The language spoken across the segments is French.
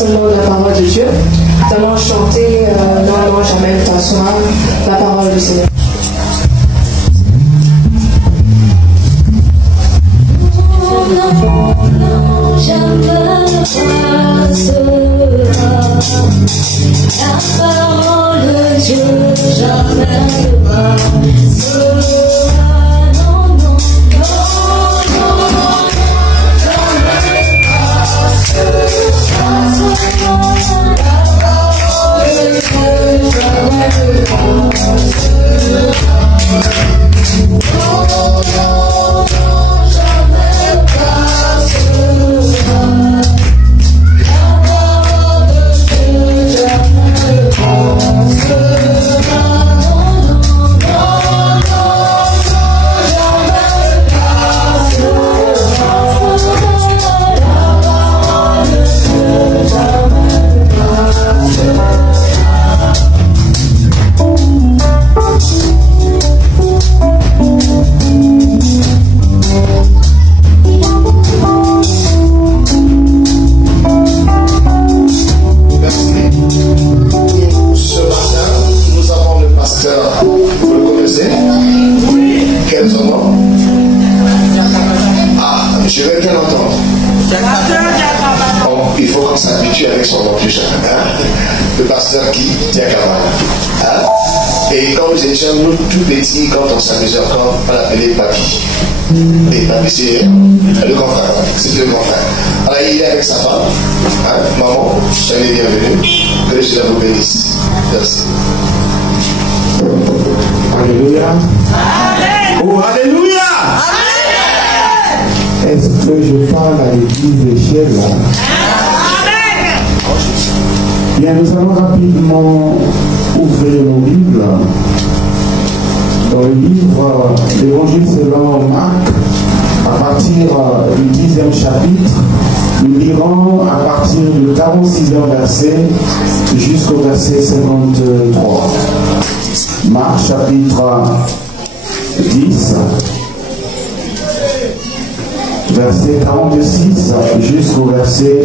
seulement la parole de Dieu, nous allons chanter normalement jamais t'asseoir la parole du Seigneur. Non, jamais ne passera. La parole de Dieu jamais ne passera. Non, non, non, non, jamais ne passera. La parole de Dieu jamais ne passera. Non, non, non. Je vais bien entendre. Il faut qu'on s'habitue avec son nom déjà. Le pasteur qui Diakaba. Et quand nous étions nous tout petits, quand on s'amusait encore, on l'appelait Papi. Et Papi, c'est le grand frère. C'était le grand frère. Alors il est avec sa femme. Maman, soyez bienvenue. Que le Seigneur vous bénisse. Merci. Alléluia. Amen. Oh, alléluia. Amen. Est-ce que je parle à l'église échelle là? Amen. Bien, nous allons rapidement ouvrir nos Bibles dans le livre l'Évangile selon Marc, à partir du 10e chapitre. Nous lirons à partir du 46e verset jusqu'au verset 53. Marc chapitre 10, verset 46 jusqu'au verset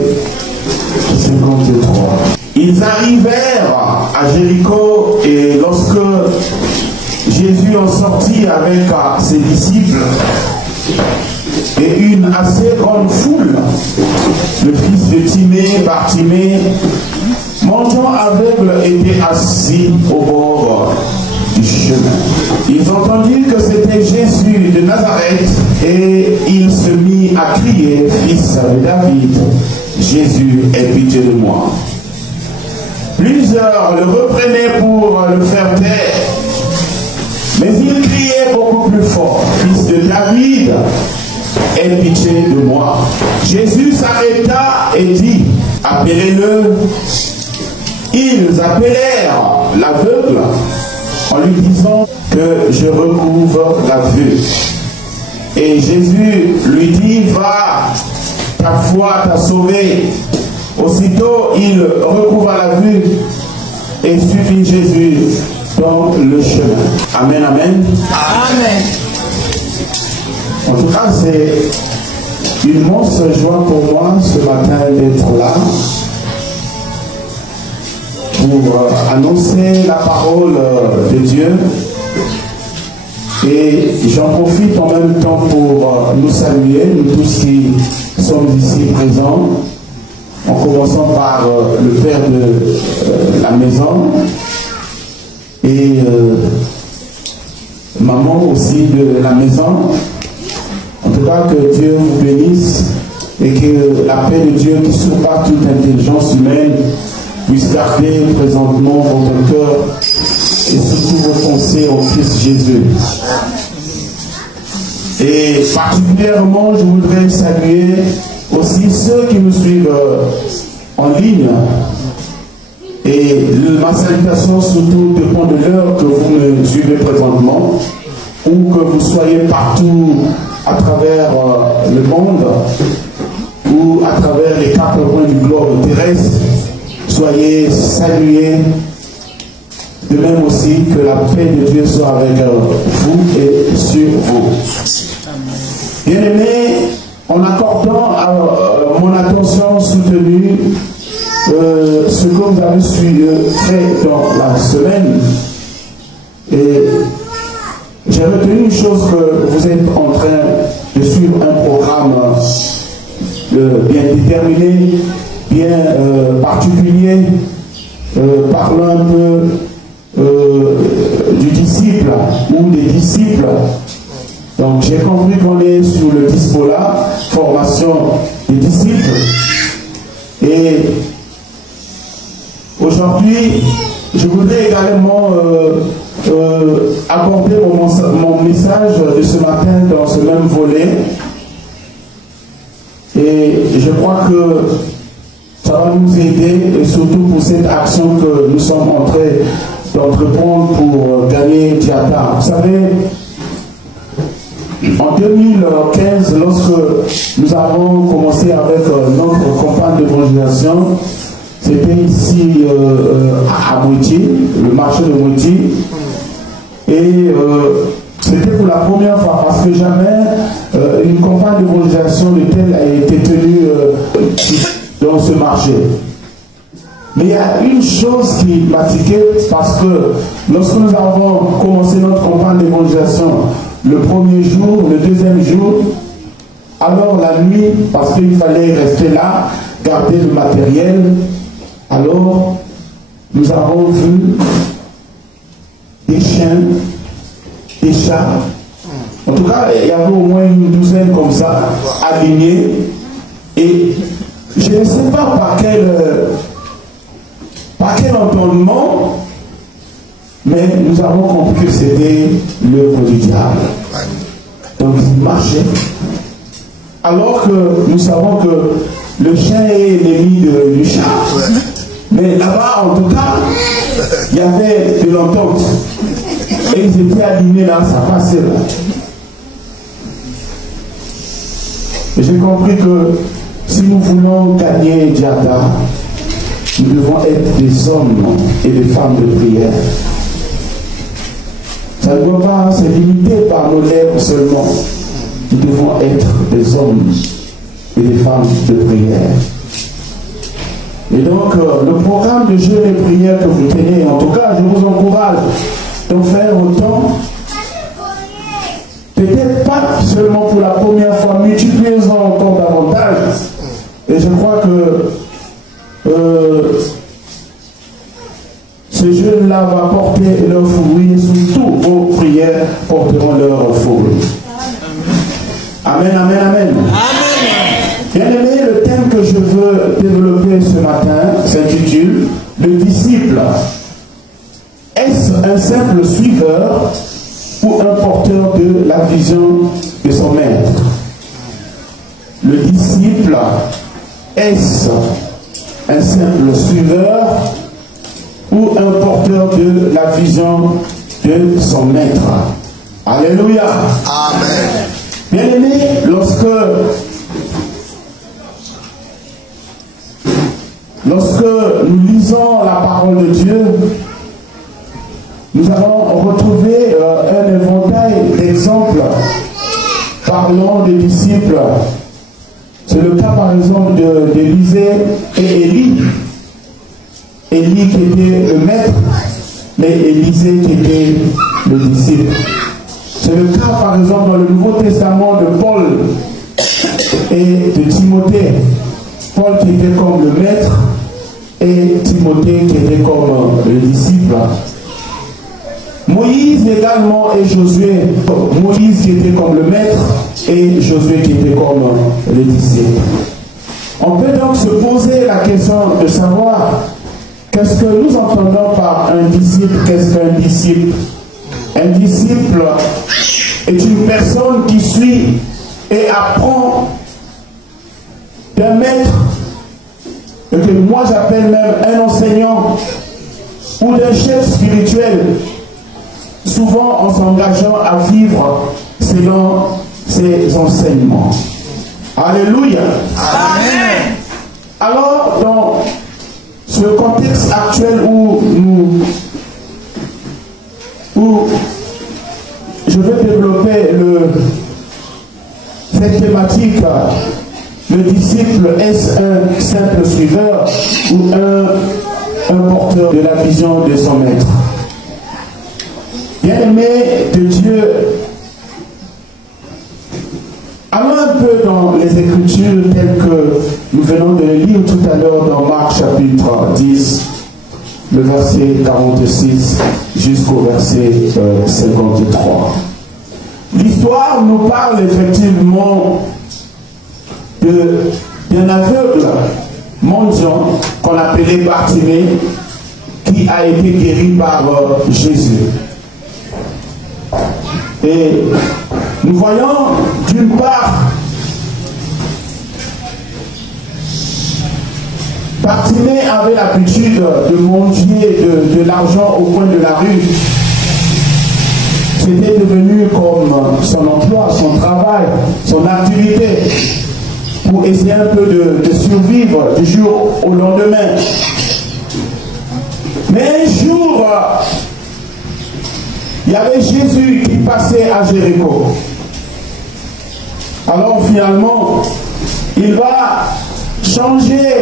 53. Ils arrivèrent à Jéricho et lorsque Jésus en sortit avec ses disciples et une assez grande foule, le fils de Timée, Bartimée, montant aveugle, était assis au bord du chemin. Ils entendirent que c'était Jésus de Nazareth et il se mit à crier, fils de David, Jésus, aie pitié de moi. Plusieurs le reprenaient pour le faire taire, mais il criait beaucoup plus fort, fils de David, aie pitié de moi. Jésus s'arrêta et dit, appelez-le. Ils appelèrent l'aveugle en lui disant que je recouvre la vue. Et Jésus lui dit, va, ta foi t'a sauvé. Aussitôt il recouvra la vue et suivit Jésus dans le chemin. Amen, amen. Amen. En tout cas, c'est une immense joie pour moi ce matin d'être là pour annoncer la parole de Dieu. Et j'en profite en même temps pour nous saluer, nous tous qui sommes ici présents, en commençant par le père de la maison et maman aussi de la maison. En tout cas, que Dieu vous bénisse et que la paix de Dieu qui surpasse toute intelligence humaine puisse garder présentement votre cœur et surtout vos pensées en Christ Jésus. Et particulièrement, je voudrais saluer aussi ceux qui nous suivent en ligne. Et ma salutation surtout dépend de l'heure que vous me suivez présentement, ou que vous soyez partout à travers le monde, ou à travers les 4 coins du globe terrestre. Soyez salués. De même aussi que la paix de Dieu soit avec vous et sur vous. Bien-aimés, en accordant mon attention soutenue ce que vous avez fait dans la semaine. Et j'ai retenu une chose, que vous êtes en train de suivre un programme bien déterminé, bien particulier, parlant un peu du disciple ou des disciples. Donc j'ai compris qu'on est sur le Dispola, formation des disciples. Et aujourd'hui, je voudrais également aborder mon message de ce matin dans ce même volet. Et je crois que ça va nous aider, et surtout pour cette action que nous sommes en train d'entreprendre pour gagner Diata. Vous savez, en 2015, lorsque nous avons commencé avec notre campagne d'évangélisation, c'était ici à Moitié, le marché de Moitié. Et c'était pour la première fois, parce que jamais une campagne d'évangélisation de telle a été tenue dans ce marché. Mais il y a une chose qui m'a tiqué, parce que lorsque nous avons commencé notre campagne d'évangélisation, le premier jour, le deuxième jour, alors la nuit, parce qu'il fallait rester là, garder le matériel, alors nous avons vu des chiens, des chats. En tout cas, il y avait au moins une douzaine comme ça, alignés. Et je ne sais pas par quel entendement, mais nous avons compris que c'était l'œuvre du diable. Donc il marchait. Alors que nous savons que le chien est l'ennemi du chat. Mais là-bas, en tout cas, il y avait de l'entente. Et ils étaient alignés là, ça passait là. Et j'ai compris que si nous voulons gagner Diata, nous devons être des hommes et des femmes de prière. Ça ne doit pas se limiter par nos lèvres seulement. Nous devons être des hommes et des femmes de prière. Et donc, le programme de jeûne et prière que vous tenez, en tout cas, je vous encourage d'en faire autant. Peut-être pas seulement pour la première fois, multipliez-en encore davantage. Et je crois que ce jeûne-là va porter leurs fruits, et surtout vos prières porteront leurs fruits. Amen, amen, amen. Bien aimé, le thème que je veux développer ce matin s'intitule « Le disciple. Est-ce un simple suiveur ou un porteur de la vision de son maître ?» Le disciple, est-ce un simple suiveur ou un porteur de la vision de son maître? Alléluia. Amen. Bien aimé, lorsque nous lisons la parole de Dieu, nous allons retrouver un éventail d'exemples parlant des disciples. C'est le cas par exemple d'Élisée et Élie. Élie qui était le maître, mais Élisée qui était le disciple. C'est le cas par exemple dans le Nouveau Testament de Paul et de Timothée. Paul qui était comme le maître et Timothée qui était comme le disciple. Moïse également et Josué. Moïse qui était comme le maître et Josué qui était comme le disciple. On peut donc se poser la question de savoir qu'est-ce que nous entendons par un disciple. Qu'est-ce qu'un disciple? Un disciple est une personne qui suit et apprend d'un maître, et que moi j'appelle même un enseignant ou d'un chef spirituel, souvent en s'engageant à vivre selon ses enseignements. Alléluia. Amen. Alors, dans ce contexte actuel où je vais développer cette thématique, le disciple, est-ce un simple suiveur ou un porteur de la vision de son maître? Bien-aimé de Dieu, allons un peu dans les Écritures telles que nous venons de les lire tout à l'heure dans Marc chapitre 10, le verset 46 jusqu'au verset 53. L'histoire nous parle effectivement d'un aveugle mendiant qu'on appelait Bartimée, qui a été guéri par Jésus. Et nous voyons d'une part Bartimée avait l'habitude de mendier de l'argent au coin de la rue. C'était devenu comme son emploi, son travail, son activité, pour essayer un peu de survivre du jour au lendemain. Mais un jour, il y avait Jésus qui passait à Jéricho. Alors finalement, il va changer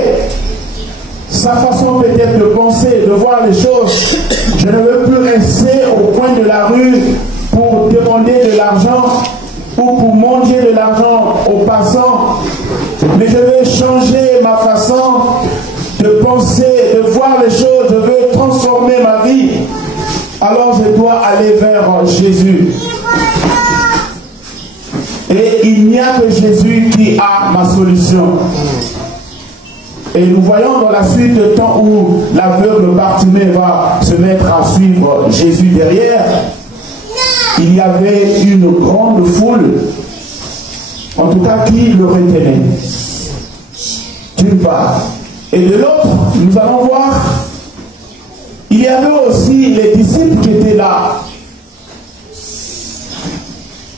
sa façon peut-être de penser, de voir les choses. Je ne veux plus rester au coin de la rue pour demander de l'argent ou pour manger de l'argent aux passants, mais je veux changer ma façon de penser, de voir les choses. Je veux transformer ma vie. Alors je dois aller vers Jésus. Et il n'y a que Jésus qui a ma solution. Et nous voyons dans la suite de temps où l'aveugle Bartimée va se mettre à suivre Jésus derrière, il y avait une grande foule, en tout cas qui le retenait, d'une part. Et de l'autre, nous allons voir, il y avait aussi les disciples qui étaient là.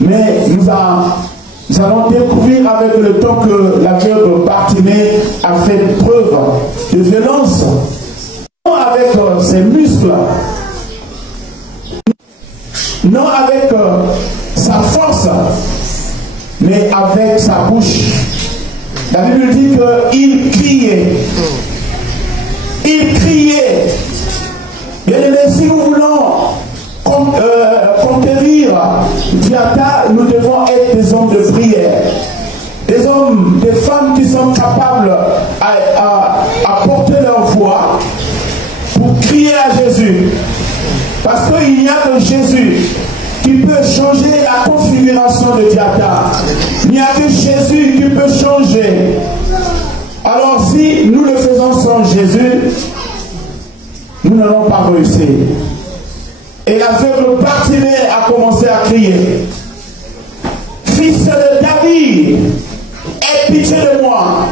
Mais nous allons découvrir avec le temps que l'aveugle Bartimée a fait preuve de violence, non avec ses muscles, non avec sa force, mais avec sa bouche. La Bible dit qu'il criait. Il criait. Bien aimé, si nous voulons conquérir Diata, nous devons être des hommes de prière. Des hommes, des femmes qui sont capables à porter leur voix pour crier à Jésus. Parce qu'il n'y a que Jésus qui peut changer la configuration de Diata. Il n'y a que Jésus qui peut changer. Alors si nous le faisons sans Jésus, nous n'allons pas réussir. Et l'aveugle Bartimée a commencé à crier: Fils de David, aie pitié de moi.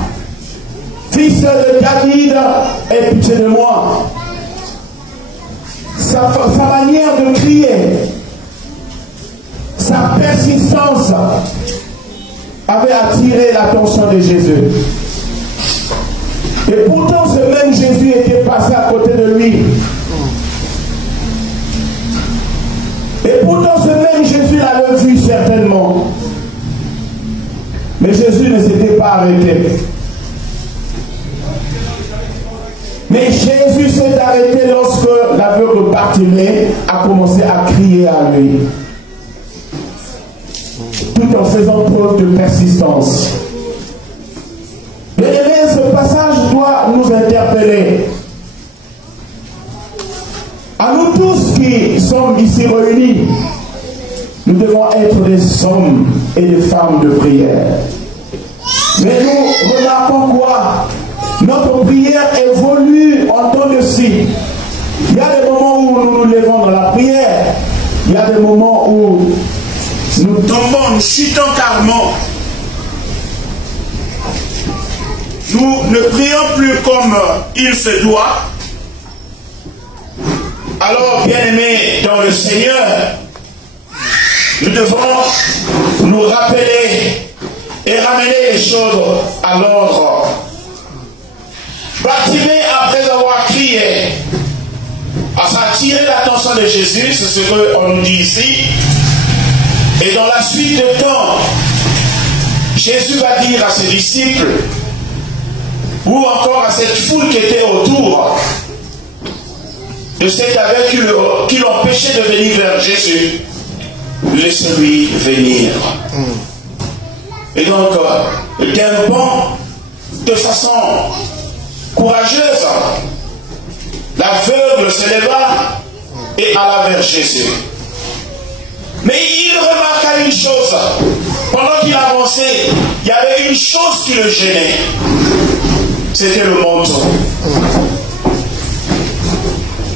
Fils de David, aie pitié de moi. Sa manière de crier, sa persistance avait attiré l'attention de Jésus. Et pourtant ce même Jésus était passé à côté de lui. Et pourtant ce même Jésus l'avait vu certainement. Mais Jésus ne s'était pas arrêté. Mais Jésus s'est arrêté lorsque l'aveugle Bartimée a commencé à crier à lui, tout en faisant preuve de persistance. Bien aimé, ce passage doit nous interpeller. À nous tous qui sommes ici réunis, nous devons être des hommes et des femmes de prière. Mais nous remarquons quoi? Notre prière évolue en temps de cycle. Il y a des moments où nous nous levons dans la prière. Il y a des moments où nous tombons, nous chutons carrément. Nous ne prions plus comme il se doit. Alors, bien-aimés dans le Seigneur, nous devons nous rappeler et ramener les choses à l'ordre. Bartimée, après avoir crié, a attiré l'attention de Jésus, c'est ce qu'on nous dit ici. Et dans la suite de temps, Jésus va dire à ses disciples, ou encore à cette foule qui était autour de cet aveugle qui l'empêchait de venir vers Jésus, laissez-lui venir. Et donc, d'un bond, de façon courageuse, l'aveugle se leva et alla vers Jésus. Mais il remarqua une chose. Pendant qu'il avançait, il y avait une chose qui le gênait. C'était le manteau.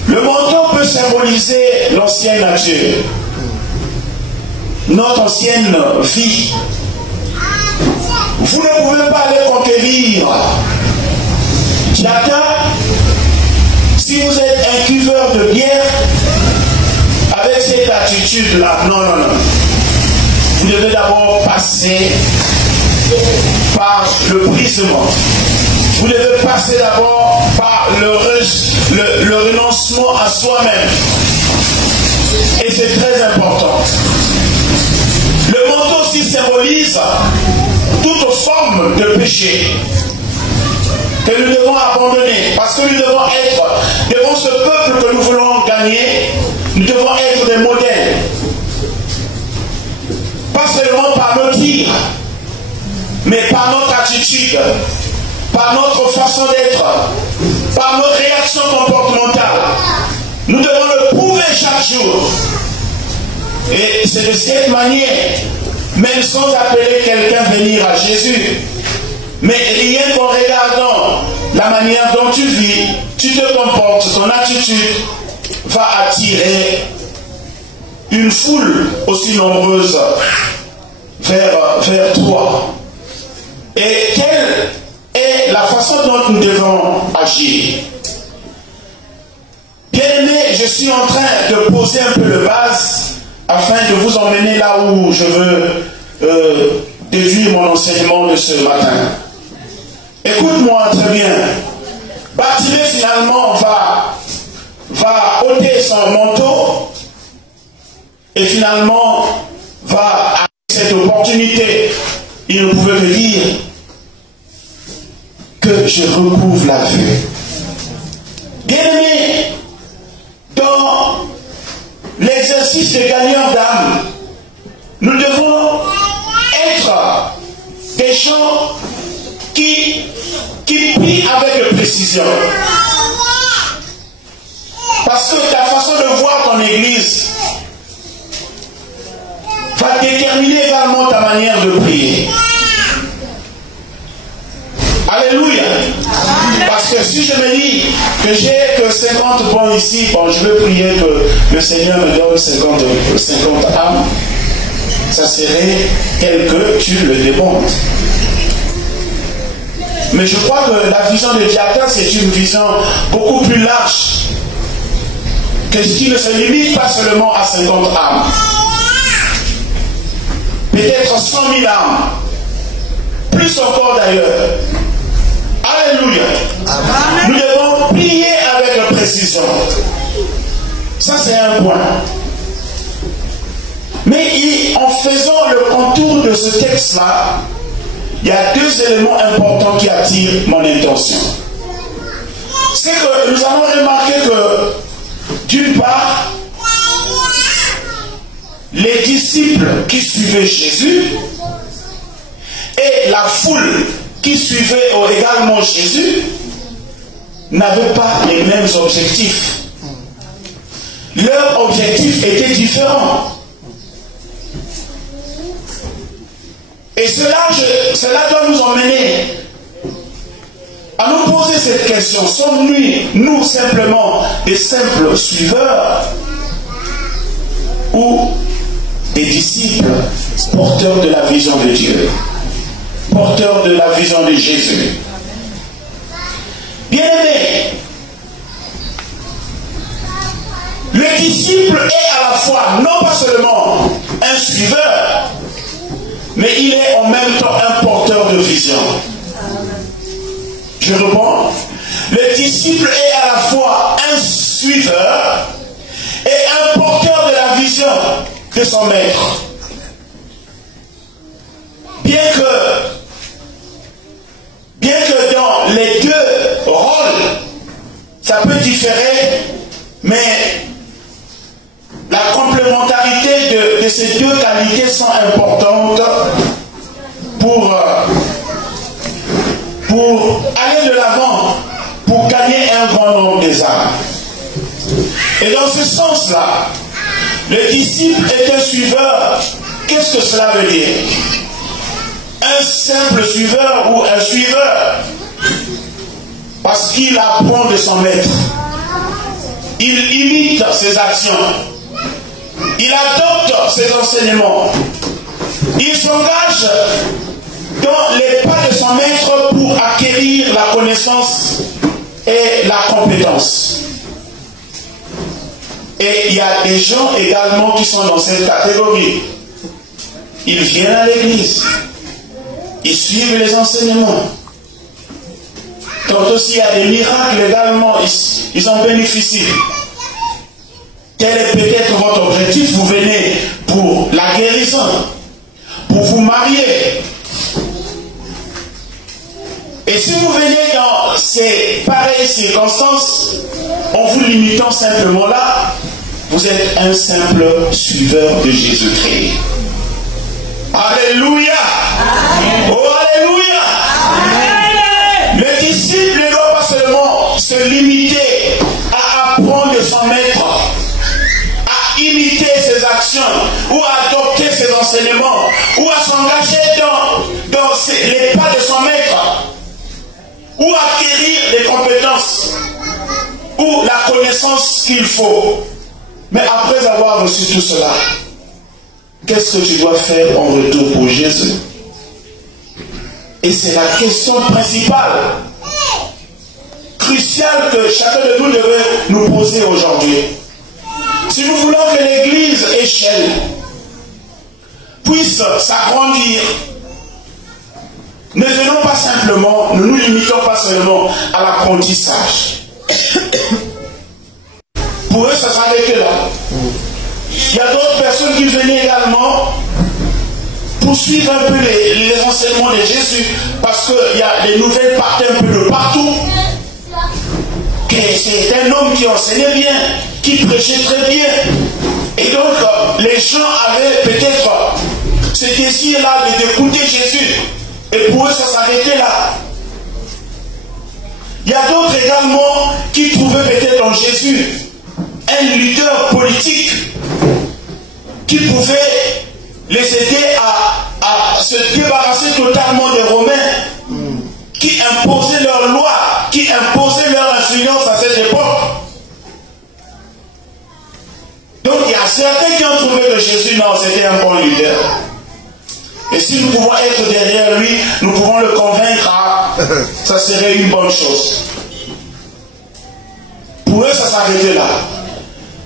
Le manteau peut symboliser l'ancienne nature, notre ancienne vie. Vous ne pouvez pas aller conquérir Jata si vous êtes un cuveur de bière avec cette attitude-là. Non, non, non. Vous devez d'abord passer par le brisement. Vous devez passer d'abord par le renoncement à soi-même. Et c'est très important. Le manteau aussi symbolise toute forme de péché que nous devons abandonner. Parce que nous devons être, devant ce peuple que nous voulons gagner, nous devons être des modèles. Pas seulement par nos tirs, mais par notre attitude, par notre façon d'être, par nos réactions comportementales. Nous devons le prouver chaque jour. Et c'est de cette manière, même sans appeler quelqu'un à venir à Jésus, mais rien qu'en regardant la manière dont tu vis, tu te comportes, ton attitude va attirer une foule aussi nombreuse vers toi. Et quelle est la façon dont nous devons agir? Bien-aimés, je suis en train de poser un peu de base afin de vous emmener là où je veux déduire mon enseignement de ce matin. Écoute-moi très bien. Bartimée finalement va ôter son manteau et finalement va avoir cette opportunité. Il ne pouvait me dire que je recouvre la vue. Bien-aimé, dans l'exercice de gagneur d'âme, nous devons être des gens qui prient avec précision. Parce que ta façon de voir ton église va déterminer également ta manière de prier. Alléluia. Parce que si je me dis que j'ai que 50 points ici, bon, je veux prier que le Seigneur me donne 50 âmes, ça serait tel que tu le demandes. Mais je crois que la vision de Jata, c'est une vision beaucoup plus large, que ce qui ne se limite pas seulement à 50 âmes. Peut-être 100 000 âmes, plus encore d'ailleurs. Alléluia. Amen. Nous devons prier avec précision. Ça, c'est un point. Mais en faisant le contour de ce texte-là, il y a deux éléments importants qui attirent mon intention. C'est que nous avons remarqué que, d'une part, les disciples qui suivaient Jésus et la foule qui suivaient également Jésus n'avaient pas les mêmes objectifs. Leur objectif était différent. Et cela doit nous emmener à nous poser cette question. Sommes-nous simplement des simples suiveurs ou des disciples porteurs de la vision de Dieu, porteurs de la vision de Jésus? Bien-aimé, le disciple est à la fois non pas seulement un suiveur, mais il est en même temps un porteur de vision. Je réponds. Le disciple est à la fois un suiveur et un porteur de la vision de son maître. bien que dans les deux rôles, ça peut différer, mais la complémentarité de ces deux qualités sont importantes pour aller de l'avant, pour gagner un grand nombre des âmes. Et dans ce sens-là, le disciple est un suiveur. Qu'est-ce que cela veut dire? Un simple suiveur ou un suiveur, parce qu'il apprend de son maître. Il imite ses actions. Il adopte ses enseignements. Il s'engage dans les pas de son maître pour acquérir la connaissance et la compétence. Et il y a des gens également qui sont dans cette catégorie. Ils viennent à l'église. Ils suivent les enseignements. Quand aussi il y a des miracles également, ils en bénéficient. Quel est peut-être votre objectif? Vous venez pour la guérison, pour vous marier. Et si vous venez dans ces pareilles circonstances, en vous limitant simplement là, vous êtes un simple suiveur de Jésus-Christ. Alléluia! Oh, alléluia! Le disciple ne doit pas seulement se limiter à apprendre de son maître, à imiter ses actions, ou à adopter ses enseignements, ou à s'engager dans les pas de son maître, ou acquérir les compétences, ou la connaissance qu'il faut. Mais après avoir reçu tout cela, qu'est-ce que tu dois faire en retour pour Jésus? Et c'est la question principale, cruciale, que chacun de nous devrait nous poser aujourd'hui. Si nous voulons que l'Église échelle, puisse s'agrandir, ne venons pas simplement, ne nous limitons pas seulement à l'apprentissage. Pour eux, ça s'arrête là. Il y a d'autres personnes qui venaient également pour suivre un peu les enseignements de Jésus, parce qu'il y a des nouvelles parties un peu de partout. Que c'est un homme qui enseignait bien, qui prêchait très bien. Et donc, les gens avaient peut-être ce désir-là d'écouter Jésus. Et pour eux, ça s'arrêtait là. Il y a d'autres également qui trouvaient peut-être en Jésus un leader politique qui pouvait les aider à se débarrasser totalement des Romains, qui imposaient leurs lois, qui imposaient leur influence à cette époque. Donc il y a certains qui ont trouvé que Jésus, non, c'était un bon leader. Et si nous pouvons être derrière lui, nous pouvons le convaincre, ça serait une bonne chose. Pour eux, ça s'arrêtait là.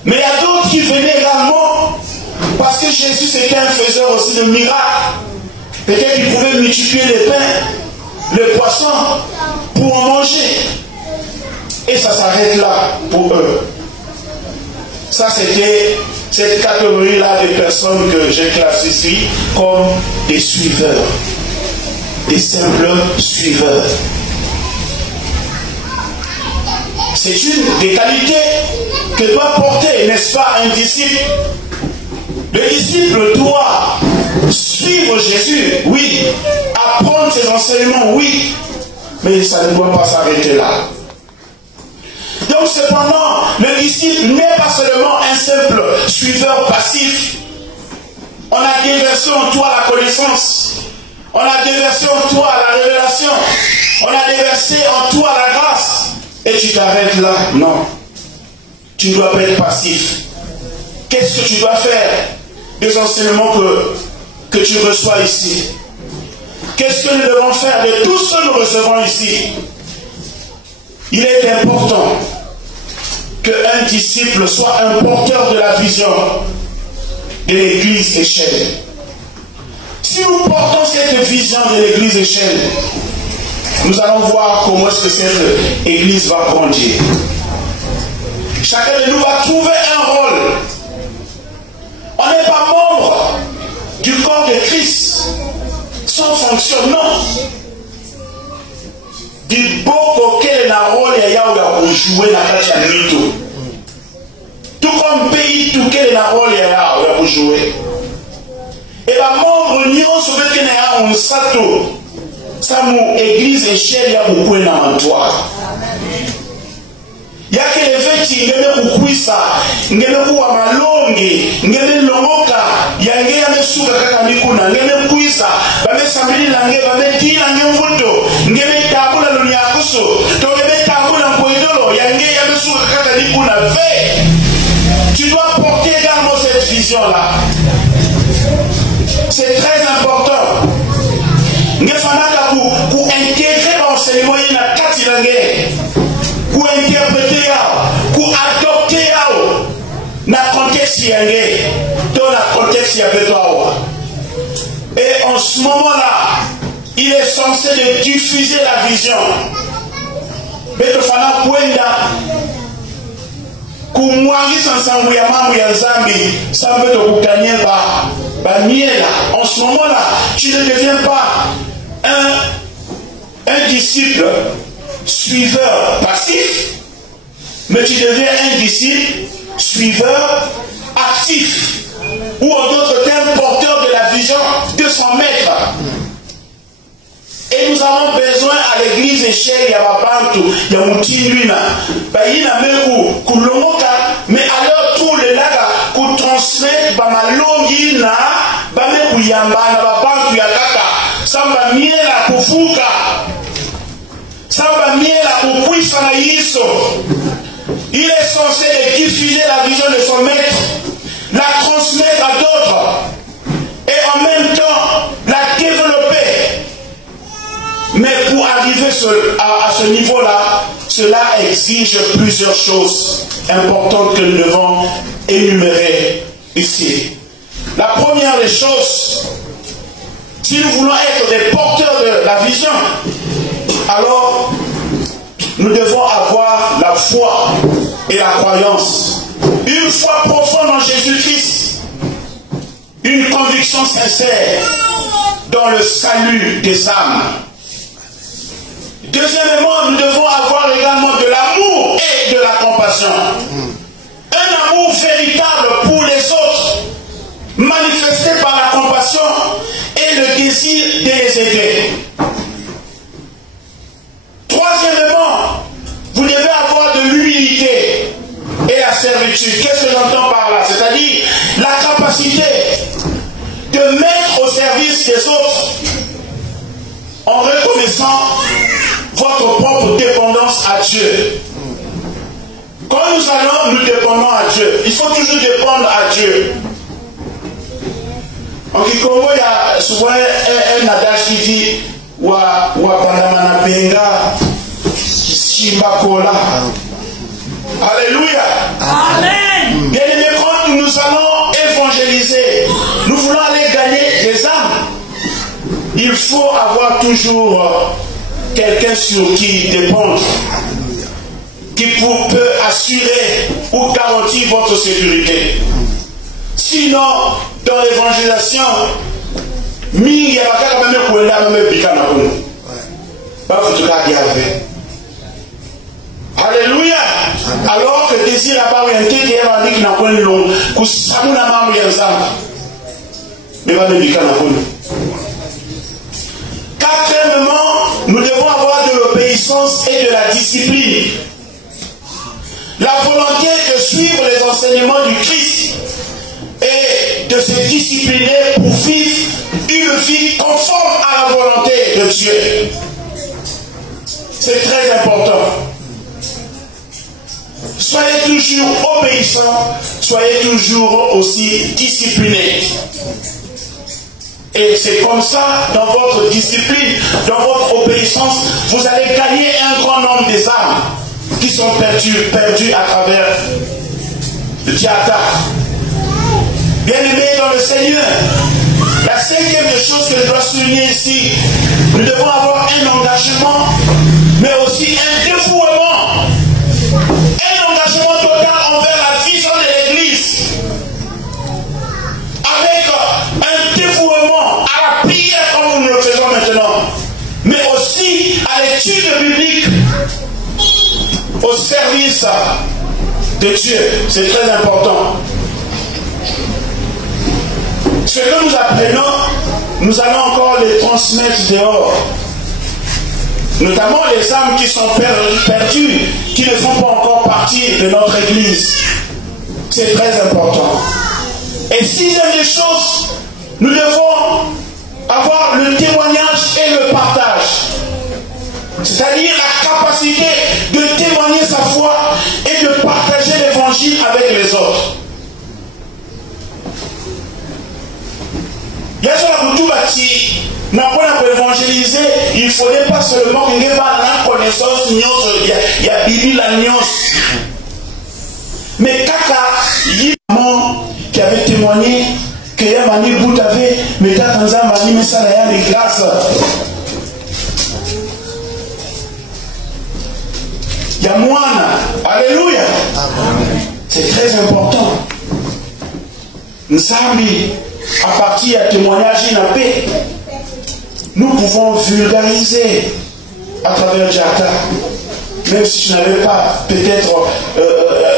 Mais il y a d'autres qui venaient également, parce que Jésus c'était un faiseur aussi de miracles. Peut-être qu'il pouvait multiplier les pains, les poissons, pour en manger. Et ça s'arrête là pour eux. Ça c'était cette catégorie-là de personnes que j'ai classifiées comme des suiveurs, des simples suiveurs. C'est une des qualités que doit porter, n'est-ce pas, un disciple. Le disciple doit suivre Jésus, oui, apprendre ses enseignements, oui, mais ça ne doit pas s'arrêter là. Donc cependant, le disciple n'est pas seulement un simple suiveur passif. On a déversé en toi la connaissance. On a déversé en toi la révélation. On a déversé en toi la grâce. Et tu t'arrêtes là. Non. Tu ne dois pas être passif. Qu'est-ce que tu dois faire des enseignements que tu reçois ici? Qu'est-ce que nous devons faire de tout ce que nous recevons ici? Il est important qu'un disciple soit un porteur de la vision de l'Église échelle. Si nous portons cette vision de l'Église échelle, nous allons voir comment est-ce que cette Église va grandir. Chacun de nous va trouver un rôle. On n'est pas membre du corps de Christ sans fonction, non. Du beau quel est le rôle pour jouer dans la mito. Tout comme pays, tout quel est le rôle pour jouer. Et la membre union sur le Kenya on sato. Ça mon église échelle ya beaucoup dans toi. Ya que les vêtements ngeme kukuisa, ngeme kuwa malonge, ngeme longoka, yange ya mesuka kaka mikuna, ngeme kuisa, bame sambili lange, bame ti lange mvuto, ngeme tabula lunia kuso, to ngeme tabula mkoidolo, yange ya mesuka kaka mikuna. Tu dois porter également cette vision-là. C'est très important. Ngefanaka pour intégrer l'enseignement in la katilange, pour interpréter, pour adopter dans le contexte yange, dans le contexte yabetoa. Et en ce moment-là, il est censé de diffuser la vision. Mais le fana kwenda kumwangisa nsangu ya mambo ya Nzambi, sambe to kukanyeba bamiela. En ce moment-là, tu ne deviens pas un disciple suiveur passif, mais tu deviens un disciple suiveur actif, ou en d'autres termes porteur de la vision de son maître. Et nous avons besoin à l'église échelle, il y a Babantu, il y a Moutinduina, il y a Meku, Kulomoka, mais à leur tour, les laga, pour transmettre Bamalongina, Bameku Yamba, Babantu Yakaka, Samba Miela Kufuka, Samba Miela Kupuisana Yiso. Il est censé diffuser la vision de son maître, la transmettre à d'autres, et en même temps la développer. Mais pour arriver à ce niveau-là, cela exige plusieurs choses importantes que nous devons énumérer ici. La première des choses, si nous voulons être des porteurs de la vision, alors nous devons avoir la foi et la croyance. Une foi profonde en Jésus-Christ, une conviction sincère dans le salut des âmes. Deuxièmement, nous devons avoir également de l'amour et de la compassion. Un amour véritable pour les autres, manifesté par la compassion et le désir de les aider. Troisièmement, vous devez avoir de l'humilité et la servitude. Qu'est-ce que j'entends par là? C'est-à-dire la capacité de mettre au service des autres en reconnaissant votre propre dépendance à Dieu. Quand nous allons, nous dépendons à Dieu. Il faut toujours dépendre à Dieu. En Kikongo, il y a souvent un adage qui dit Wa Pandamana Benga Shibakola. Alléluia. Amen. Bien aimé, quand nous allons évangéliser, nous voulons aller gagner des âmes. Il faut avoir toujours quelqu'un sur qui dépendre, qui peut assurer ou garantir votre sécurité. Sinon, dans l'évangélisation, alléluia. Alors que désir la orienté qui est rendu qui n'a pas eu long, que ça nous n'a pas mis ensemble. Mais pas de quatrièmement, nous devons avoir de l'obéissance et de la discipline. La volonté de suivre les enseignements du Christ et de se discipliner pour vivre une vie conforme à la volonté de Dieu. C'est très important. Soyez toujours obéissants, soyez toujours aussi disciplinés. Et c'est comme ça, dans votre discipline, dans votre obéissance, vous allez gagner un grand nombre des âmes qui sont perdues à travers le théâtre. Bien-aimés dans le Seigneur, la cinquième des choses que je dois souligner ici, nous devons avoir un engagement, mais aussi un dévouement. Un engagement total envers la vision de l'Église. Avec un dévouement à la prière comme vous le faites. à l'étude biblique au service de Dieu. C'est très important. Ce que nous apprenons, nous allons encore les transmettre dehors. Notamment les âmes qui sont perdues, qui ne font pas encore partie de notre église. C'est très important. Et sixième des choses, nous devons avoir le témoignage et le partage. C'est-à-dire la capacité de témoigner sa foi et de partager l'évangile avec les autres. Il y a sur la boutou bâti, pour évangéliser, il ne faudrait pas seulement qu'il y ait la connaissance, il y a Bible la nuance. Mais Kaka, il y a un homme qui avait témoigné que y a mani bout avait, mais t'as dans un mani, mais ça n'a rien de grâce. Il y a moine. Alléluia. C'est très important. Nzambi, à partir du témoignage in la paix, nous pouvons vulgariser à travers Djata. Même si tu n'avais pas peut-être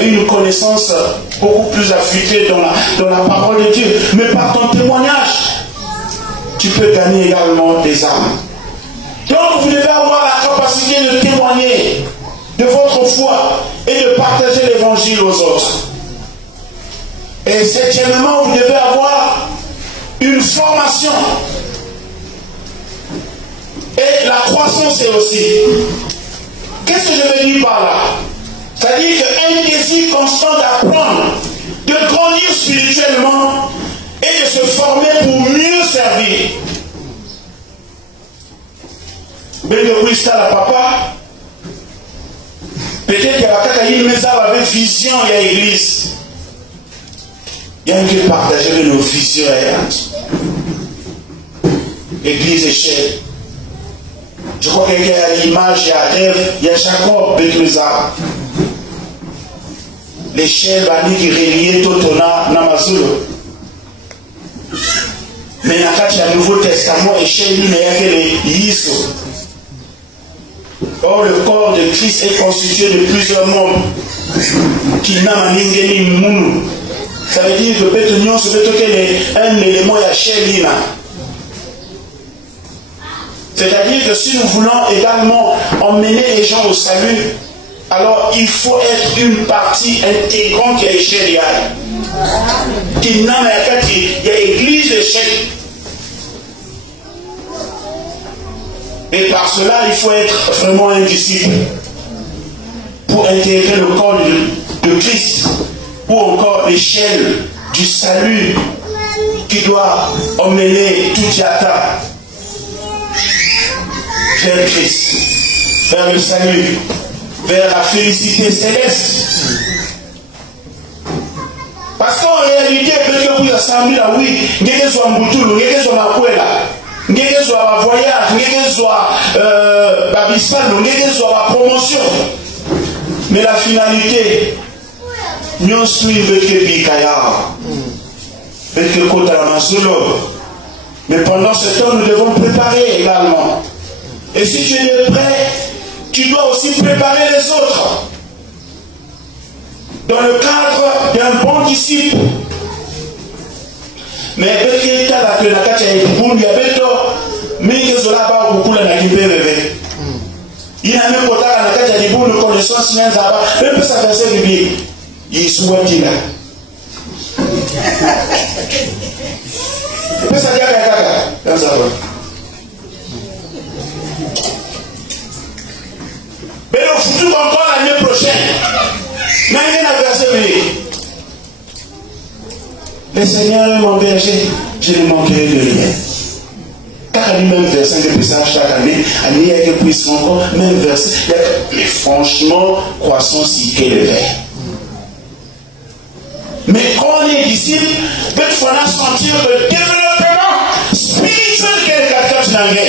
une connaissance beaucoup plus affûtée dans la parole de Dieu, mais par ton témoignage, tu peux gagner également des âmes. Donc vous devez avoir la capacité de témoigner de votre foi et de partager l'évangile aux autres. Et septièmement, vous devez avoir une formation. Et la croissance est aussi. Qu'est-ce que je veux dire par là? C'est-à-dire qu'un désir constant d'apprendre, de grandir spirituellement et de se former pour mieux servir. Ben de Christa la papa, peut-être qu'il y a une maison avec vision et l'église. Il y a que partager nos visions. L'église échelle. Je crois qu'il y a l'image, il y a rêve, il y a Jacob, Betruza. L'échelle va dire qu'il relié Totona, Namazulo. Mais il y a le Nouveau Testament, l'échelle, il y a que les Yisso. Or, le corps de Christ est constitué de plusieurs membres qui n'ont ni mounou. Ça veut dire que Pétunion, c'est un élément à l'échelle. C'est-à-dire que si nous voulons également emmener les gens au salut, alors il faut être une partie intégrante qui est l'échelle. Qui n'a pas il y a l'église d'échelle. Et par cela, il faut être vraiment un disciple pour intégrer le corps de Christ, ou encore l'échelle du salut qui doit emmener tout Yata vers Christ, vers le salut, vers la félicité céleste. Parce qu'en réalité, peut-être que vous assemblez là, oui, il y a des gens qui sont il y a des voyage, il y a des babissal, il y a des promotion. Mais la finalité, nous suivons le Bikaya, le Kotalamasulo. Mais pendant ce temps, nous devons préparer également. Et si tu es prêt, tu dois aussi préparer les autres. Dans le cadre d'un bon disciple. Mais il y a même une connaissance, même ça verset biblique. Il souhaite là. Mais ça dit à mais le futur encore l'année prochaine. Même un verset biblique. Le Seigneur est mon berger, je ne manquerai de rien. Car lui même verset de message chaque année, il y a que puisse encore, même verset, mais franchement, croissance y est élevée. Mais quand on est disciple, il faut sentir le développement spirituel que quelqu'un n'a pas.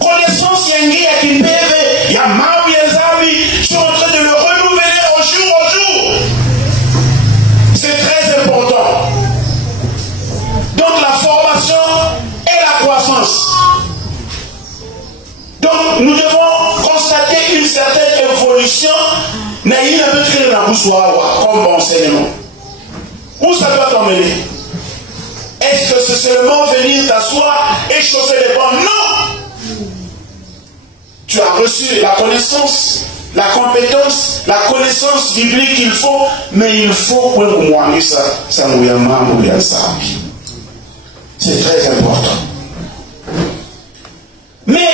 Connaissance il y a marre des amis, je suis en train de le renouveler au jour. C'est très important. Donc la formation et la croissance. certaine évolution, n'a pas de la comme enseignement. Où ça doit t'emmener? Est-ce que c'est seulement venir t'asseoir et chausser les bancs? Non! Tu as reçu la connaissance, la compétence, la connaissance biblique qu'il faut, mais il faut que moi, ça nous y ça. C'est très important. Mais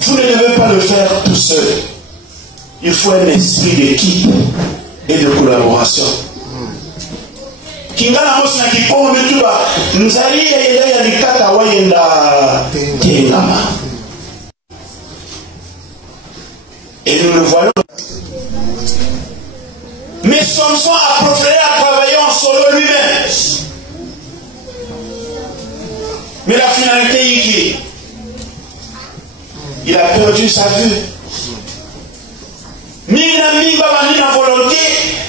vous ne devez pas le faire tout seul. Il faut un esprit d'équipe et de collaboration. Kingala mosi na kipongo metuba nzali ya likata wayenda kengama. Et nous le voyons. Mais Samson a préféré à travailler en solo lui-même. Mais la finalité, il a perdu sa vue. Mina volonté,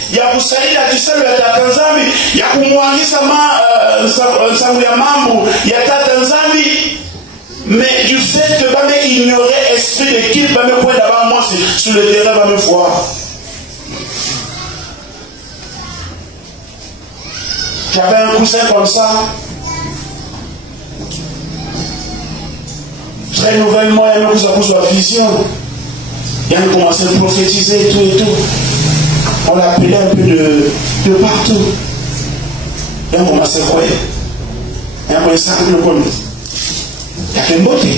il y a kusaida kisalo ya Tanzania, il y a kumwangisa sangu ya mambo ya Tanzania. Mais du fait que Bamé ignorait l'esprit d'équipe, Bamé pouvait d'abord moi sur le terrain, Bamé voir. J'avais un coussin comme ça. Très nouvellement, il y a un coussin pour la vision. Il y a commencé à prophétiser tout et tout. On l'appelait un peu de partout. Il y a commencé à quoi? Il y a commencé à le connaître. Il y a une beauté.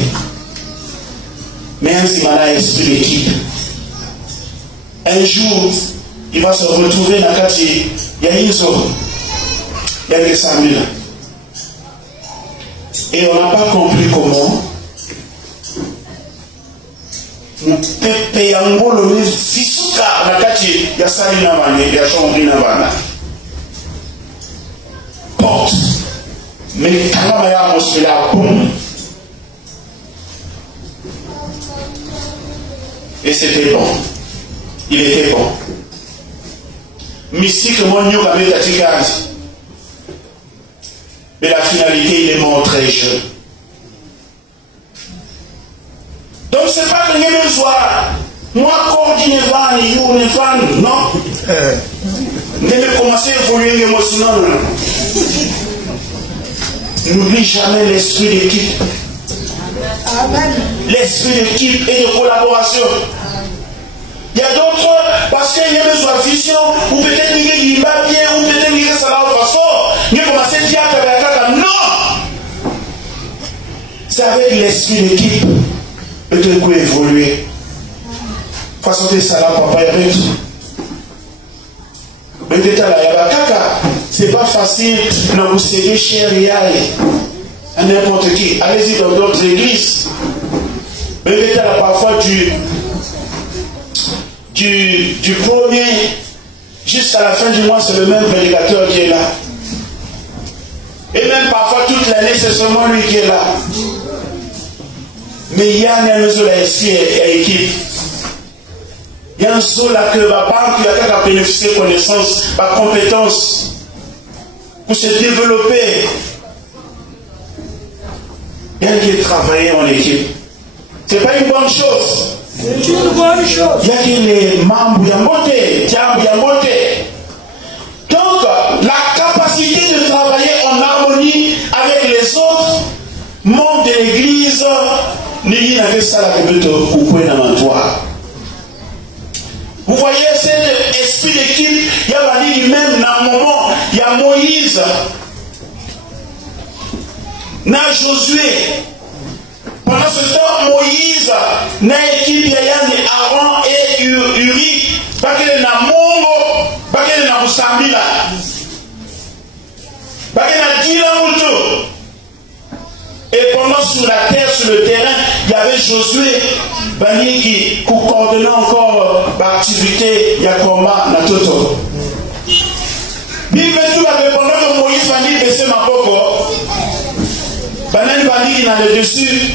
Mais ainsi, il a un esprit d'équipe. Un jour, il va se retrouver dans le quartier. Il y a une zone. Il y a des Samuel. Et on n'a pas compris comment. Pepe Angolo ni Fisuka na kati ya sali na mane ya chombi na bana. Porte. Mais kama ya mosela boum. Et c'était bon. Il était bon. Mystique mon nyo kame tatikazi. Mais la finalité, il est mort très jeune. Donc c'est pas que nous soir, moi coordonné non. Ne commencer à évoluer émotionnellement. N'oublie jamais l'esprit d'équipe. L'esprit d'équipe et de collaboration. Il y a d'autres, parce qu'il y a besoin de vision, ou peut-être qu'il y a bien, ou peut-être qu'il y a ça de façon, il commence à dire que non! C'est avec l'esprit d'équipe que tu peux évoluer. Façon de ça là, papa, et tout. Mais détail là, c'est pas facile de vous céder cher et à n'importe qui. Allez-y dans d'autres églises. Mais détail là, parfois du premier jusqu'à la fin du mois, c'est le même prédicateur qui est là. Et même parfois toute l'année, c'est seulement lui qui est là. Mais il y a un esprit et équipe. Il y a un seul que la banque qui a bénéficié de connaissances, de compétences pour se développer. Il y a qui travailler en équipe. Ce n'est pas une bonne chose. C'est une bonne chose. Il y a qui les membres bien montés, bien montés. Donc, la capacité de travailler en harmonie avec les autres membres de l'église, n'y avait ça la couper dans toi. Vous voyez cet esprit d'équipe, il y a lui-même dans un moment, il y a Moïse, il y a Josué. Pendant ce temps, Moïse, il y a l'équipe, il y a Aaron et Uri, parce qu'il y a Mongo, parce qu'il y a Moussambila, parce qu'il y a Dila. Et pendant sur la terre, sur le terrain, il y avait Josué, qui coordonnait encore l'activité, il y a combat, la toto. Puis tout pendant que Moïse va dire baisser ma popo, Banan va dire qu'il a le dessus,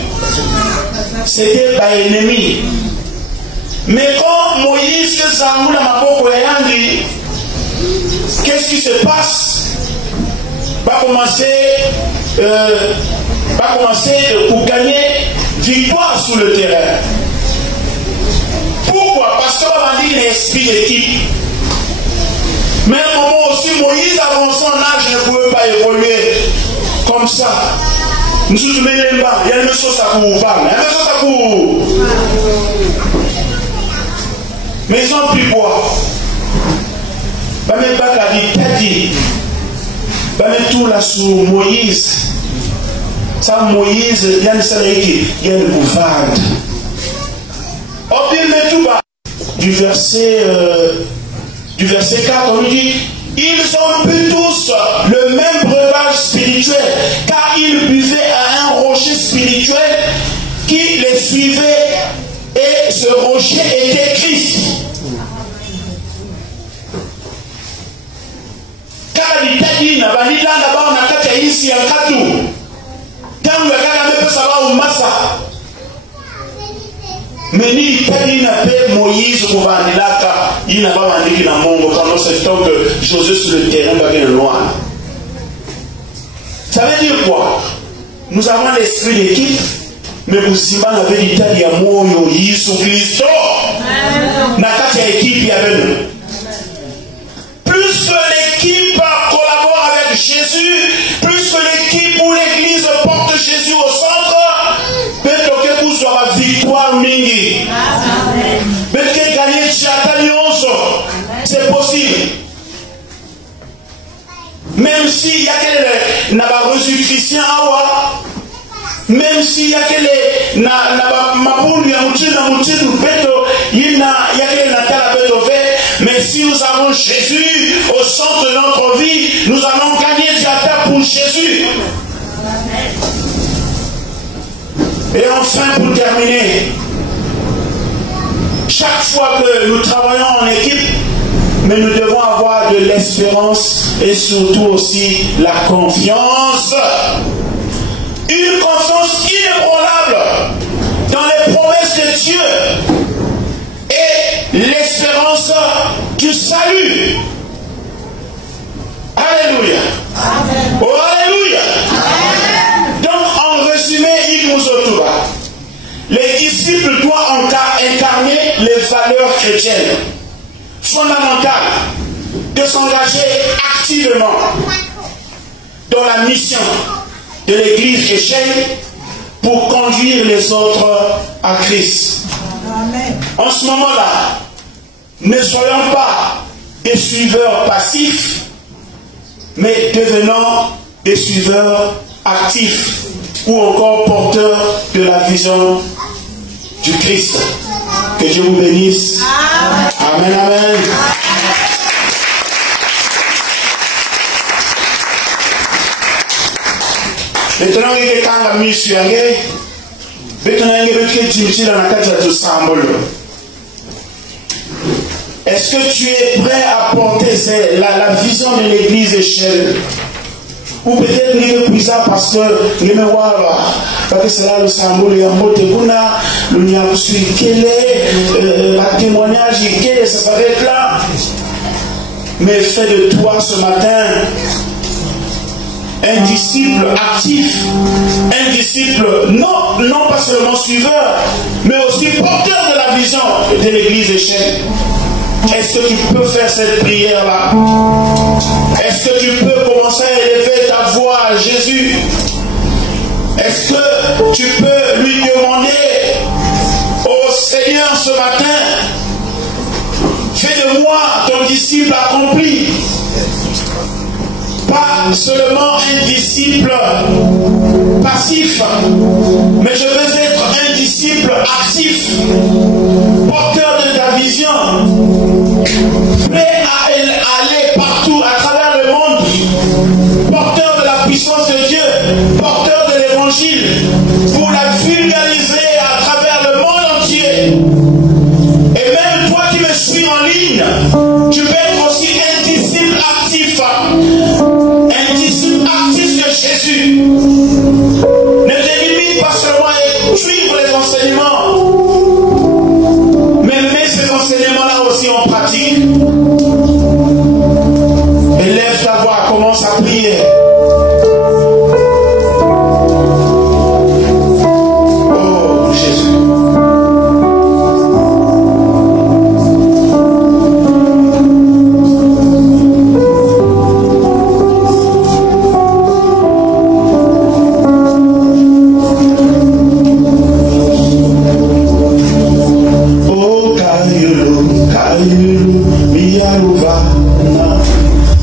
c'était l'ennemi. Mais quand Moïse que ça moule à ma popo et dit, qu'est-ce qui se passe? Va commencer pour gagner victoire sur le terrain. Pourquoi? construire l'équipe. Mais à un moment aussi, Moïse avançant en âge ne pouvait pas évoluer comme ça. Nous sommes il y a une chose à vous parler. Il y a une chose à vous. Mais ils ont pris quoi? Bah, mais pas qu'à dire, t'as dit. Bah, mais tout là sur Moïse. Ça, Moïse, il y a une série qui, il y a une bouvade. Oh, bien, mais tout bas. Du verset 4, on lui dit, ils ont bu tous le même breuvage spirituel, car ils buvaient à un rocher spirituel qui les suivait, et ce rocher était Christ. Car il t'a dit, Nabalila, là-bas, on a quatre ici, en Katou. Quand on a ça va au Massa. Mais ni il n'a pas Moïse pour Vanilaka, il n'a pas vendu dans mon pendant ce temps que Josué sur le terrain va bien loin. Ça veut dire quoi? Nous avons l'esprit d'équipe, mais vous avez dit qu'il y a mon Jésus Christ. N'a qu'à équipe, il y avait nous. Plus que l'équipe collabore avec Jésus, plus que l'équipe ou l'église porte Jésus au centre, peut-être que vous soyez la victoire mingi. Peut-être que gagner c'est possible. Même s'il y a que n'a pas reçu Christian, même s'il y a que les n'a pas mabouli à mais si nous avons Jésus au centre de notre vie, nous allons gagner Diata pour Jésus. Et enfin, pour terminer, chaque fois que nous travaillons en équipe, mais nous devons avoir de l'espérance et surtout aussi la confiance. Une confiance inébranlable dans les promesses de Dieu et l'espérance du salut. Alléluia. Amen. Oh, alléluia. Amen. Donc, en résumé, il nous autour. Les disciples doivent incarner les valeurs chrétiennes fondamentales de s'engager activement dans la mission de l'Église chrétienne pour conduire les autres à Christ. Amen. En ce moment-là, ne soyons pas des suiveurs passifs, mais devenons des suiveurs actifs ou encore porteurs de la vision du Christ. Que Dieu vous bénisse. Amen, amen. Amen. Maintenant, il y a un mission. Est-ce que tu es prêt à porter la vision de l'église échelle? Ou peut-être qu'il est puissant parce que c'est là le symbole, il y a un mot de Bouna, le témoignage, ça va être là. Mais fais de toi ce matin un disciple actif, un disciple non pas seulement suiveur, mais aussi porteur de la vision de l'église échelle. Est-ce que tu peux faire cette prière-là? Est-ce que tu peux commencer à élever ta voix à Jésus? Est-ce que tu peux lui demander au Seigneur ce matin, fais de moi ton disciple accompli? Pas seulement un disciple passif, mais je veux être un disciple actif, porteur de ta vision, prêt à aller partout à travers le monde, porteur de la puissance de Dieu, porteur de l'évangile, pour la vulgariser à travers le monde entier. Et même toi qui me suis en ligne, tu peux être aussi un disciple actif. Un disciple actif de Jésus. Ne te limite pas seulement à suivre les enseignements, mais Kailu Miyaluvana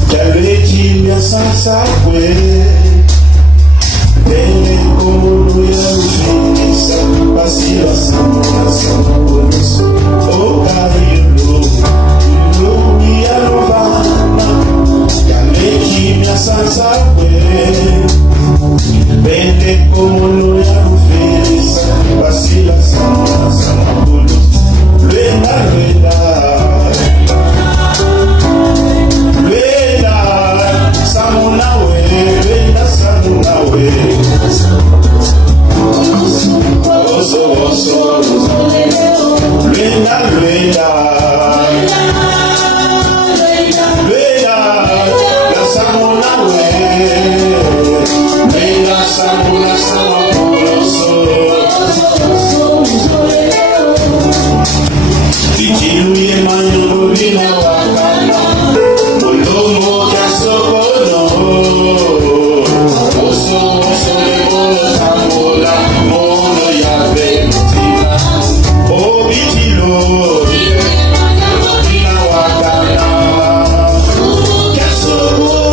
Kaleti Miasasa Kwe Pele Kolo Yalufisa Basila Samuna Samunis O Kailu Miyaluvana Kaleti Miasasa Kwe Pele Kolo Yalufisa Basila Samuna Samunis Luenda, luenda, luenda, samunawe, luenda, samunawe. Oso, oso, luenda, luenda, luenda, la samunawe, luenda, samuna, samunoso. Ikiluye manyorina wakana Olomo kasokono Oso oso lebo tambola Mono ya bemutina Obitilo Manyorina wakana Kasokono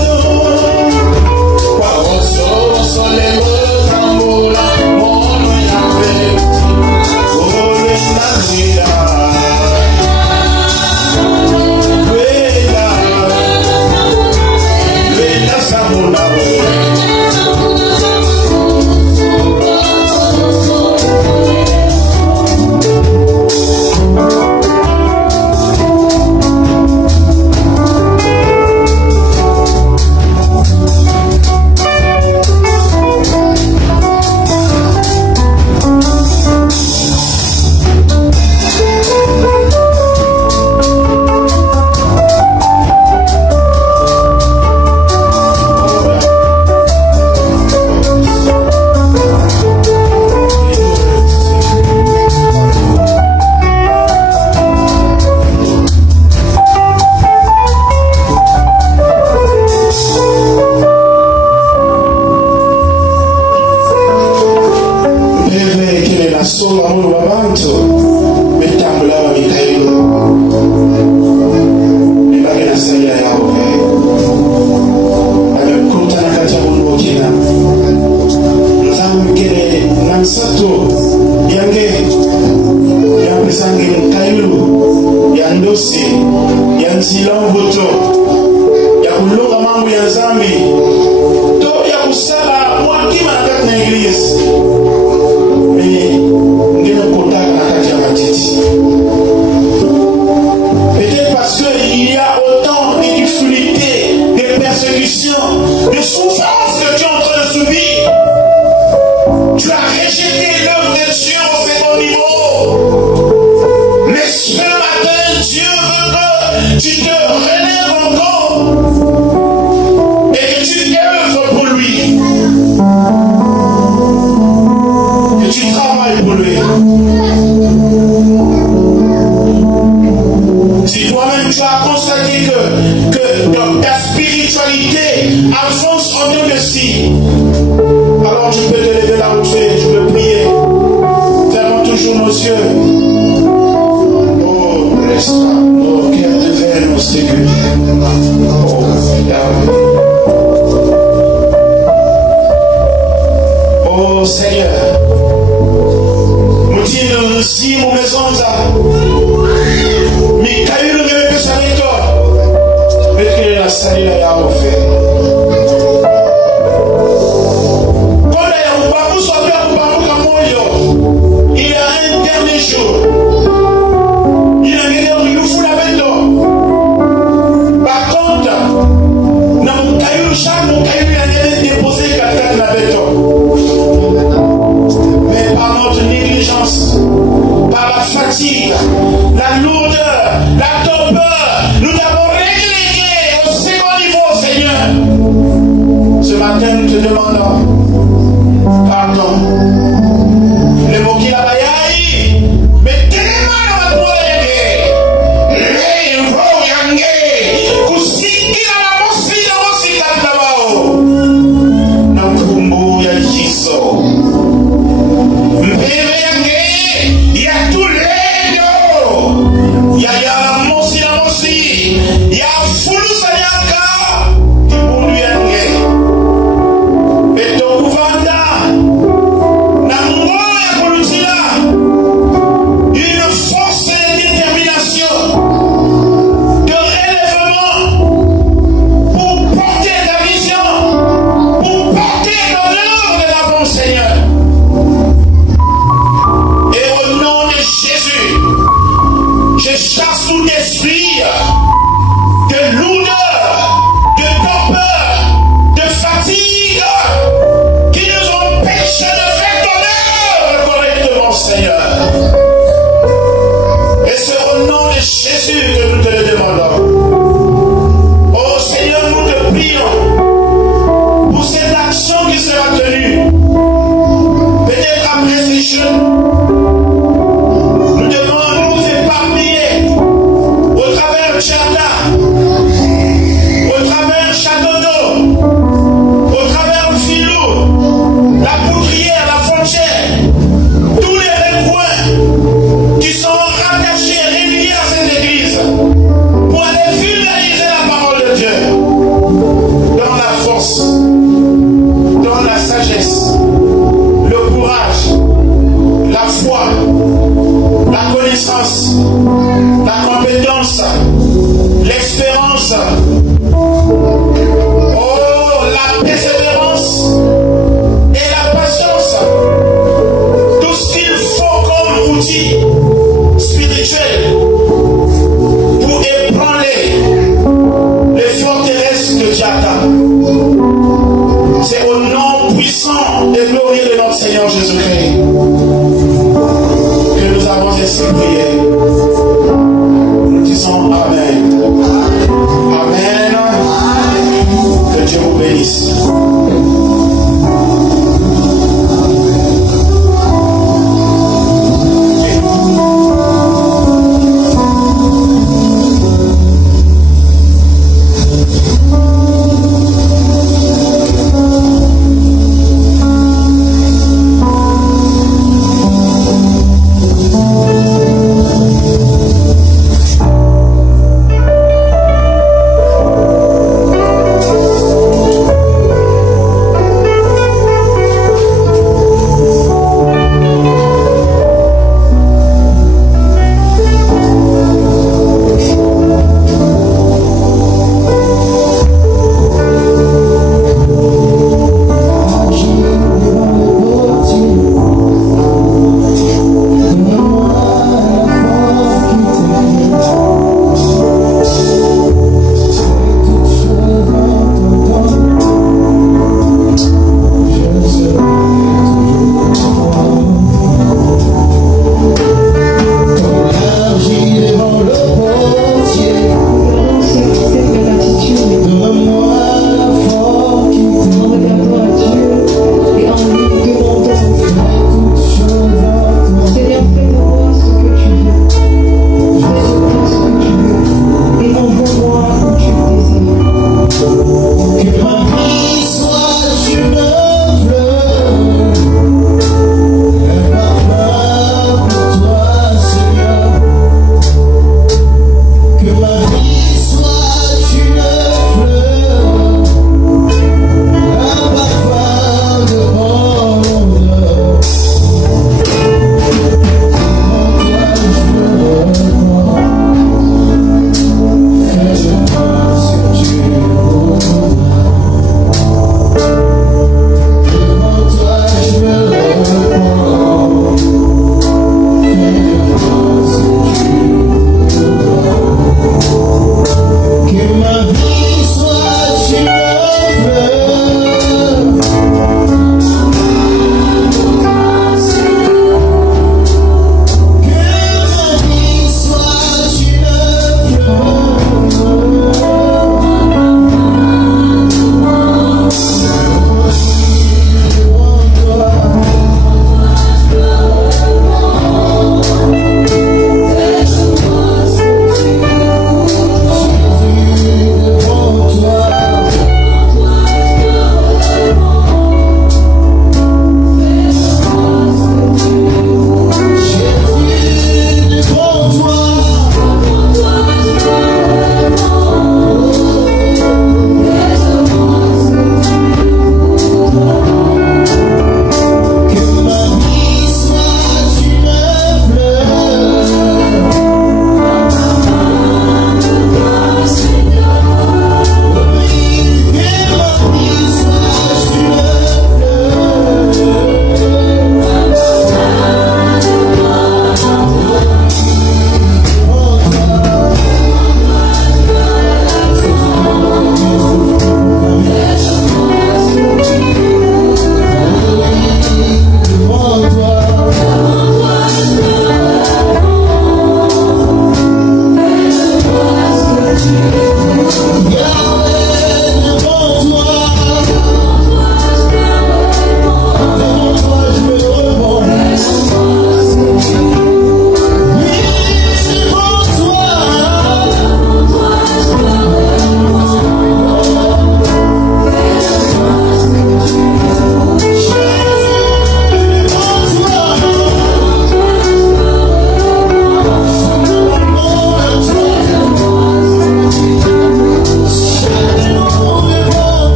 Kwa oso lebo tambola Mono ya bemutina Olena mira d'esprit, de lourdeur, de torpeur, de fatigue, qui nous empêchent de faire ton œuvre correctement, Seigneur. Et c'est au nom de Jésus que nous te le demandons. Oh Seigneur, nous te prions pour cette action qui sera tenue. Peut-être après ces jeunes, nous devons nous éparpiller au travers de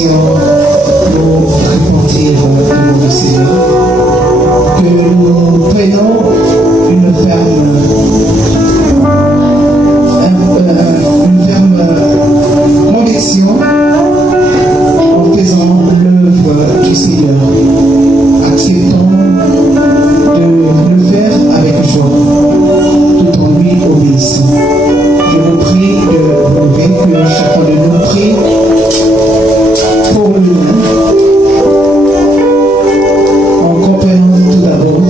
bénédiction nous repentir devant le Seigneur, que nous prenons une ferme conviction en faisant l'œuvre du Seigneur, acceptons de le faire avec joie, tout en lui obéissant. Je vous prie de vous lever, que chacun de nous prie pour lui-même, en comprenant tout d'abord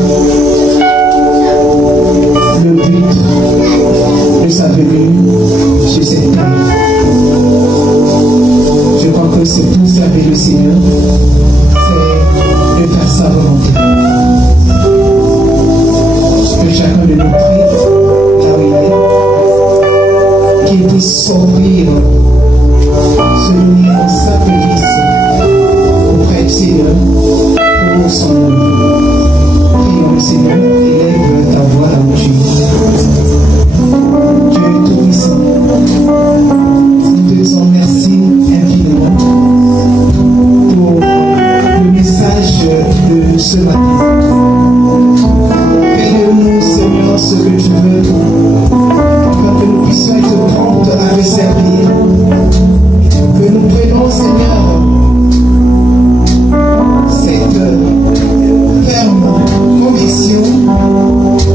le but de sa venue sur cette terre. Je crois que c'est pour servir le Seigneur, c'est de faire sa volonté. Que chacun de nous prie là où il est, qu'il puisse s'offrir, se donner en sacrifice auprès du Seigneur pour son œuvre. Prions le Seigneur, élève ta voix là où tu es. Dieu est tout-puissant. Nous te disons merci infiniment pour le message de ce matin. Fais de nous, Seigneur, ce que tu veux, afin que nous puissions être prompts à te servir. Que nous prenions, Seigneur, cette ferme conviction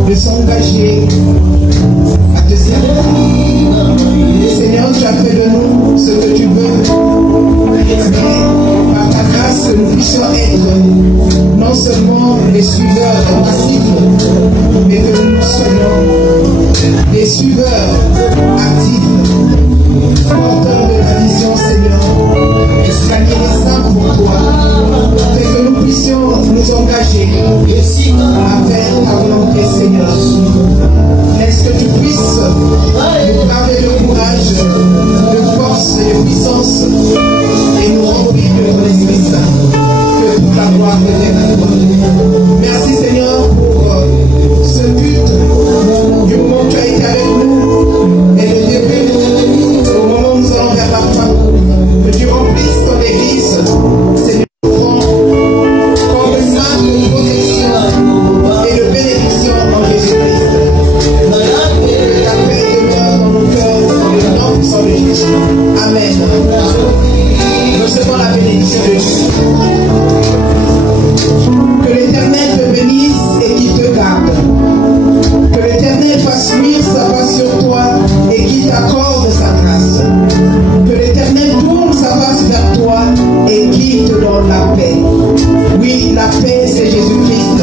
de s'engager à te servir. Seigneur, tu as fait de nous ce que tu veux, mais par ta grâce, nous puissions être non seulement des suiveurs passifs, mais que nous soyons des suiveurs actifs, porteurs de la vision, Seigneur, escalier pour toi, et que nous puissions nous engager à faire ta volonté, Seigneur. Laisse que tu puisses nous braver de courage, de force et de puissance, et nous remplir de ton Esprit Saint, que toute la gloire revienne à toi. Merci, Seigneur, pour ce but du moment où tu as été avec nous, et le début, au moment où nous allons vers la fin, que tu remplisses ton Église, Seigneur, comme le saint de protection et de bénédiction en Jésus-Christ. Que ta paix demeure dans nos cœurs, dans le nom puissant de Jésus. Amen. Recevons la bénédiction de Dieu. Que l'Éternel te bénisse et qu'il te garde. Que l'Éternel fasse luire sa face sur toi et qu'il t'accorde sa grâce. Que l'Éternel tourne sa face vers toi et qu'il te donne la paix. Oui, la paix, c'est Jésus-Christ.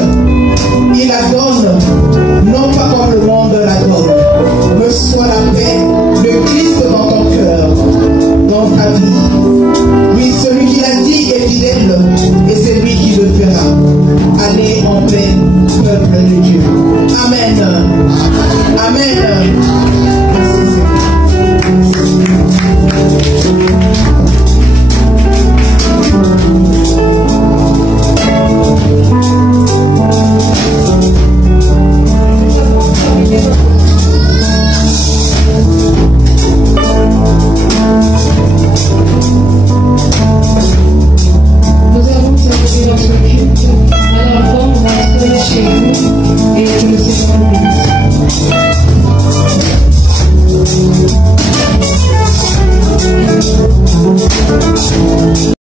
Il la donne, non pas comme le monde la donne. Reçois la paix de Christ dans ton cœur, dans ta vie. Oui, celui qui l'a dit est fidèle et c'est lui qui le fera. Allez en paix, peuple de Dieu. Amen.